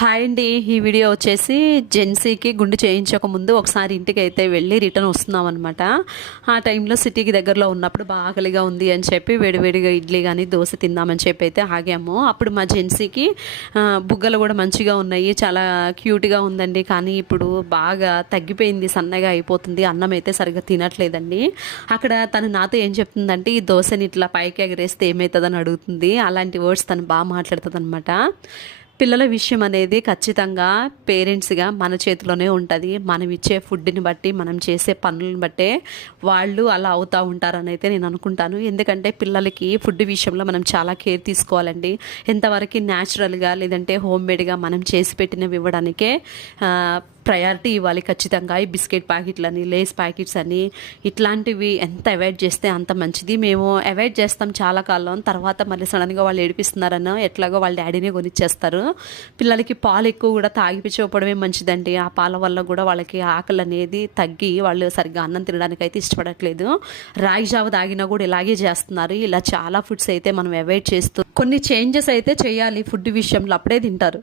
Hi అండి. ఈ video వచ్చేసి జెన్సీకి గుండు చేయించక ముందు ఒకసారి ఇంటికి అయితే వెళ్ళి రిటర్న్ వస్తున్నాం అనమాట. ఆ టైంలో సిటీకి దగ్గరలో ఉన్నప్పుడు బాగా ఆకలిగా ఉంది అని చెప్పి వేడివేడిగా ఇడ్లీ కానీ దోశ తిందామని చెప్పి అయితే ఆగాము. అప్పుడు మా జెన్సీకి బుగ్గలు కూడా మంచిగా ఉన్నాయి, చాలా క్యూట్గా ఉందండి. కానీ ఇప్పుడు బాగా తగ్గిపోయింది, సన్నగా అయిపోతుంది, అన్నం అయితే సరిగ్గా తినట్లేదండి. అక్కడ తను నాతో ఏం చెప్తుందంటే ఈ దోశని ఇట్లా పైకి ఎగరేస్తే ఏమవుతుందని అడుగుతుంది. అలాంటి వర్డ్స్ తను బాగా మాట్లాడుతుంది అనమాట. పిల్లల విషయం అనేది ఖచ్చితంగా పేరెంట్స్గా మన చేతిలోనే ఉంటుంది. మనం ఇచ్చే ఫుడ్ని బట్టి, మనం చేసే పనులను బట్టే వాళ్ళు అలా అవుతూ ఉంటారని అయితే నేను అనుకుంటాను. ఎందుకంటే పిల్లలకి ఫుడ్ విషయంలో మనం చాలా కేర్ తీసుకోవాలండి. ఎంతవరకు న్యాచురల్గా లేదంటే హోమ్ మేడ్గా మనం చేసి పెట్టినవి ఇవ్వడానికే ప్రయారిటీ ఇవ్వాలి ఖచ్చితంగా. ఈ బిస్కెట్ ప్యాకెట్లని, లేస్ ప్యాకెట్స్ అని ఇట్లాంటివి ఎంత అవాయిడ్ చేస్తే అంత మంచిది. మేము అవాయిడ్ చేస్తాం చాలా కాలం, తర్వాత మళ్ళీ సడన్గా వాళ్ళు ఏడిపిస్తున్నారనో ఎట్లాగో వాళ్ళ డాడీనే కొనిచ్చేస్తారు. పిల్లలకి పాలు ఎక్కువ కూడా తాగిపించకపోవడమే మంచిదండి. ఆ పాల వల్ల కూడా వాళ్ళకి ఆకలి అనేది తగ్గి వాళ్ళు సరిగ్గా అన్నం తినడానికి అయితే ఇష్టపడట్లేదు. రాగి జావ తాగినా కూడా ఇలాగే చేస్తున్నారు. ఇలా చాలా ఫుడ్స్ అయితే మనం అవాయిడ్ చేస్తూ కొన్ని చేంజెస్ అయితే చేయాలి ఫుడ్ విషయంలో, అప్పుడే తింటారు.